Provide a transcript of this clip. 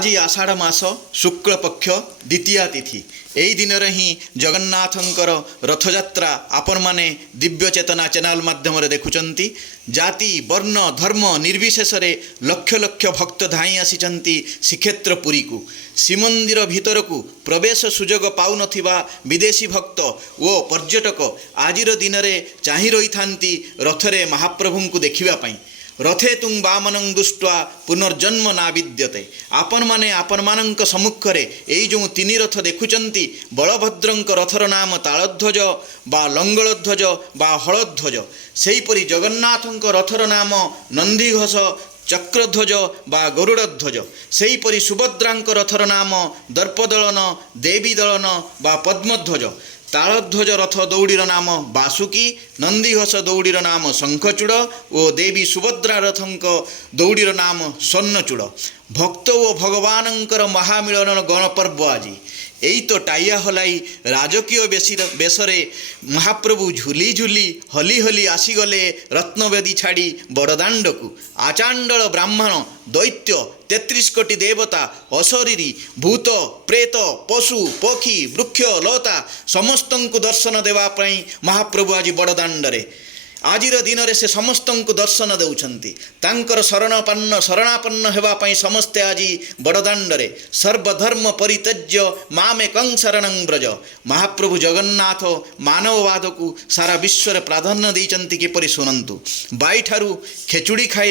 आज आषाढ़ मास शुक्ल पक्ष द्वितीया तिथि यही दिन ही जगन्नाथंकर रथयात्रा आपण माने दिव्य चेतना चैनल माध्यम देखुंट। जाति वर्ण धर्म निर्विशेष लक्ष लक्ष भक्त धाई आसी श्रीक्षेत्र पुरी को श्रीमंदिर भीतर को प्रवेश सुजोग पाउ नथिबा विदेशी भक्त ओ पर्यटक आज दिन में चाहि रही था रथरे महाप्रभु को देखा। रथे तुम वामनं दुष्ट्वा पुनर्जन्म ना विद्यते। आपण माने आपण मानंक सम्मुखरे एई जो तीन रथ देखुचंती बलभद्रंक रथर नाम तालध्वज बा लंगलध्वज बा हलध्वज, सेहीपरि जगन्नाथंक रथर नाम नंदीघोष चक्रध्वज बा गरुड़ध्वज, सेहीपरि सुभद्रांक रथर नाम दर्पदलन देवी दलन बा पद्मध्वज, तालध्वज रथ दौड़ीर नाम बासुकी, नंदीघोष दौड़ीर नाम शंखचूड़ और देवी सुभद्रा रथंक दौड़ीर नाम स्वर्णचूड़। भक्त और भगवानंकर महामिलन गणपर्व आज यही तो टाइया हलाई राजकीय बेसरे महाप्रभु झुली झुली हली हली आसीगले रत्नवेदी छाड़ी बड़दाण्ड को। आचांडल ब्राह्मण दैत्य 33 कोटी देवता अशरीरी भूत प्रेत पशु पक्षी वृक्ष लता समस्त को दर्शन देवाई महाप्रभु आज बड़दाण्डरे आजिर दिन में से समस्त को दर्शन देउछंती। तांकर शरणापन्न हेबापई समस्ते आज बड़दाण्डरे सर्वधर्म परित्यज्य मामेकं शरणं ब्रज। महाप्रभु जगन्नाथ मानववाद को सारा विश्व प्राधान्य देइचंती किपरि सुनंतु। बाई ठारू खेचुड़ी खाई